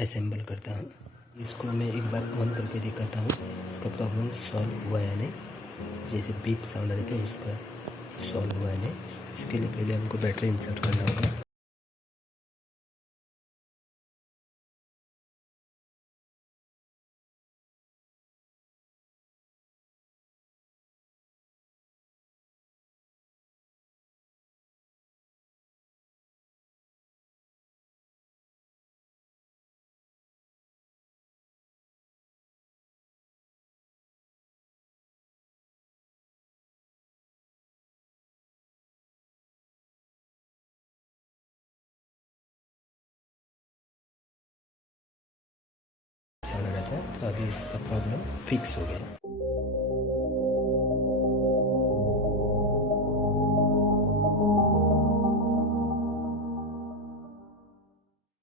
असेंबल करता हूँ। इसको मैं एक बार ऑन करके दिखाता हूँ इसका प्रॉब्लम सॉल्व हुआ है नहीं। जैसे बीप साउंड आ रहे थे उसका सॉल्व हुआ है नहीं। इसके लिए पहले हमको बैटरी इंसर्ट करना होगा। साउंड आ रहा था तो अभी इसका प्रॉब्लम फिक्स हो गया।